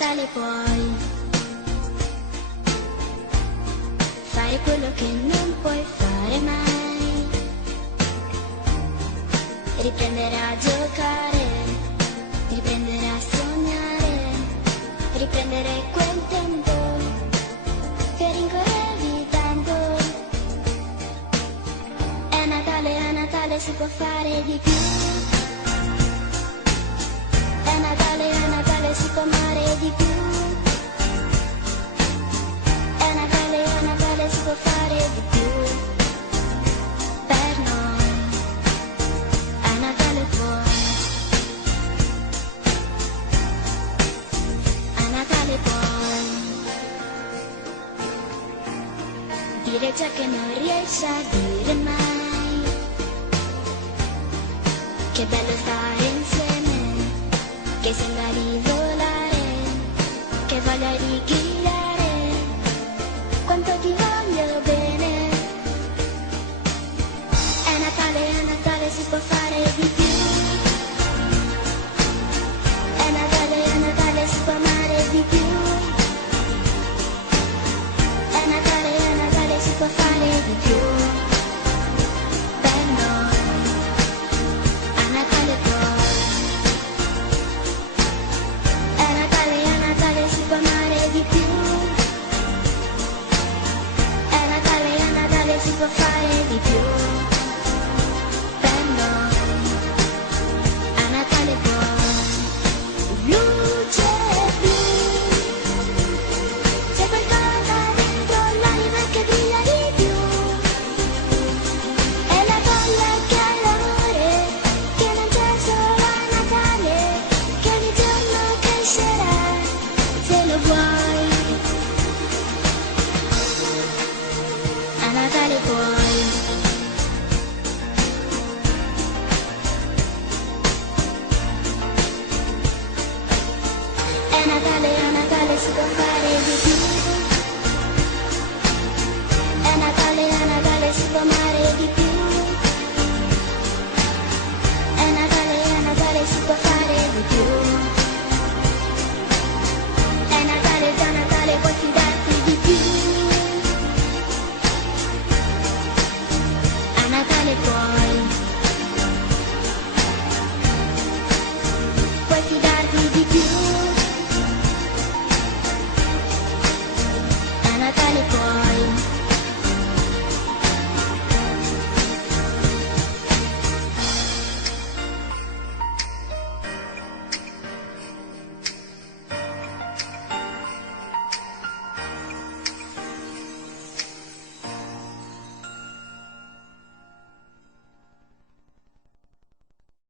Natale puoi fare quello che non puoi fare mai, riprendere a giocare, riprendere a sognare, riprendere quel tempo che rincorrevi tanto. È Natale, si può fare di più. È Natale, si può amare di più. È Natale, si può fare di più. Per noi a Natale puoi, a Natale puoi dire ciò che non riesci a dire mai. Che bello stare insieme, che sembra di volare, che voglia di gridare, quanto ti voglio bene. È Natale, si può fare di più. È Natale, si può amare di più. È Natale, si può fare di più. Per noi a Natale puoi. È Natale, si può amare di più. È Natale, si può fare di più.